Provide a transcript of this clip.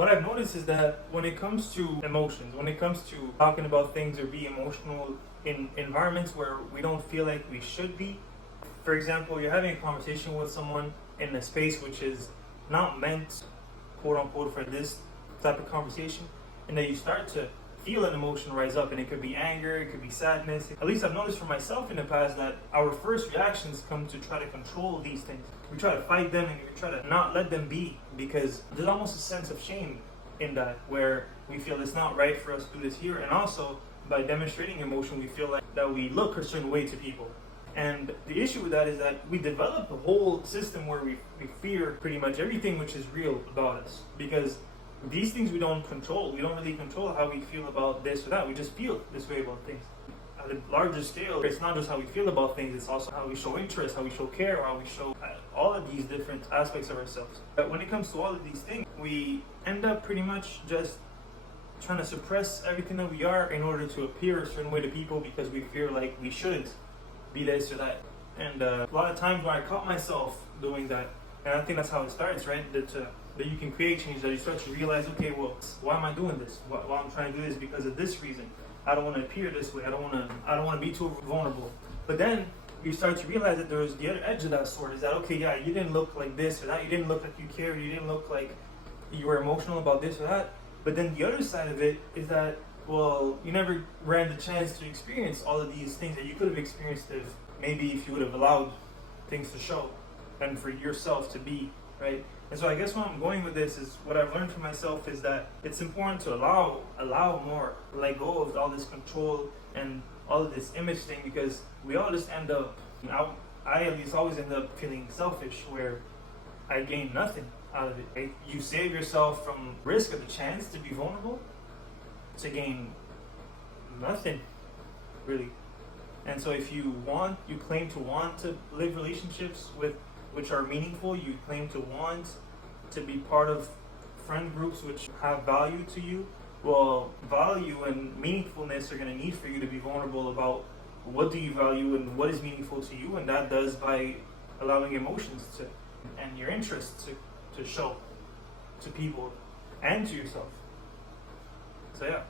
what I've noticed is that when it comes to emotions, when it comes to talking about things or be emotional in environments where we don't feel like we should be, for example, you're having a conversation with someone in a space which is not meant, quote unquote, for this type of conversation, and then you start to feel an emotion rise up, and it could be anger, it could be sadness. At least I've noticed for myself in the past that our first reactions come to try to control these things. We try to fight them and we try to not let them be, because there's almost a sense of shame in that, where we feel it's not right for us to do this here, and also by demonstrating emotion we feel like that we look a certain way to people. And the issue with that is that we develop a whole system where we fear pretty much everything which is real about us, because these things we don't control. We don't really control how we feel about this or that. We just feel this way about things. At a larger scale, it's not just how we feel about things, it's also how we show interest, how we show care, how we show all of these different aspects of ourselves. But when it comes to all of these things, we end up pretty much just trying to suppress everything that we are in order to appear a certain way to people, because we feel like we shouldn't be this or that. And a lot of times when I caught myself doing that, and I think that's how it starts, right? That you can create change, that you start to realize, okay, well, why am I doing this? Why I'm trying to do this because of this reason. I don't want to appear this way. I don't want to be too vulnerable. But then you start to realize that there's the other edge of that sword. Is that, okay, yeah, you didn't look like this or that. You didn't look like you cared. You didn't look like you were emotional about this or that. But then the other side of it is that, well, you never ran the chance to experience all of these things that you could have experienced if you would have allowed things to show and for yourself to be, right? And so I guess where I'm going with this is, what I've learned for myself is that it's important to allow more, let go of all this control and all of this image thing, because we all just end up, I at least always end up feeling selfish, where I gain nothing out of it, right? You save yourself from risk of the chance to be vulnerable to gain nothing, really. And so if you claim to want to live relationships which are meaningful, you claim to want to be part of friend groups which have value to you, well, value and meaningfulness are going to need for you to be vulnerable about what do you value and what is meaningful to you, and that does by allowing emotions to and your interests to show to people and to yourself. So yeah.